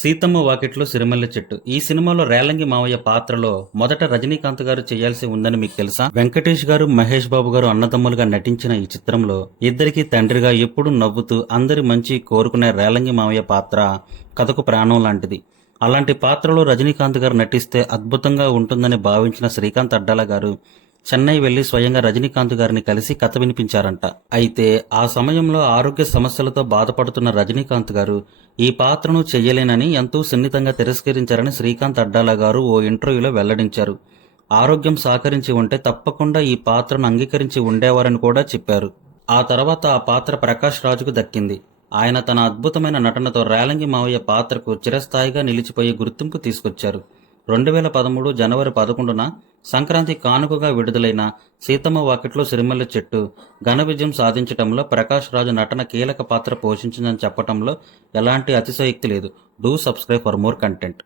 సీతమ్మ వాకిట్లో సిరిమల్లె చెట్టు. ఈ సినిమాలో రేలంగి మావయ్య పాత్రలో మొదట రజనీకాంత్ గారు చేయాల్సి ఉందని మీకు తెలుసా? వెంకటేష్ గారు, మహేష్ బాబు గారు అన్నదమ్ములుగా నటించిన ఈ చిత్రంలో ఇద్దరికి తండ్రిగా ఎప్పుడూ నవ్వుతూ అందరి మంచి కోరుకునే రేలంగి మావయ్య పాత్ర కథకు ప్రాణం లాంటిది. అలాంటి పాత్రలో రజనీకాంత్ గారు నటిస్తే అద్భుతంగా ఉంటుందని భావించిన శ్రీకాంత్ అడ్డాల గారు చెన్నై వెళ్లి స్వయంగా రజనీకాంత్ గారిని కలిసి కథ వినిపించారంట. అయితే ఆ సమయంలో ఆరోగ్య సమస్యలతో బాధపడుతున్న రజనీకాంత్ గారు ఈ పాత్రను చెయ్యలేనని ఎంతో సున్నితంగా తిరస్కరించారని శ్రీకాంత్ అడ్డాల గారు ఓ ఇంటర్వ్యూలో వెల్లడించారు. ఆరోగ్యం సహకరించి ఉంటే తప్పకుండా ఈ పాత్రను అంగీకరించి ఉండేవారని కూడా చెప్పారు. ఆ తర్వాత ఆ పాత్ర ప్రకాష్ రాజుకు దక్కింది. ఆయన తన అద్భుతమైన నటనతో రేలంగి మావయ్య పాత్రకు చిరస్థాయిగా నిలిచిపోయే గుర్తింపు తీసుకొచ్చారు. 2013 జనవరి 11న సంక్రాంతి కానుకగా విడుదలైన సీతమ్మ వాకిట్లో సిరిమల్లె చెట్టు ఘన విజయం సాధించడంలో ప్రకాష్ రాజు నటన కీలక పాత్ర పోషించిందని చెప్పడంలో ఎలాంటి అతిశయోక్తి లేదు. Do subscribe for more content.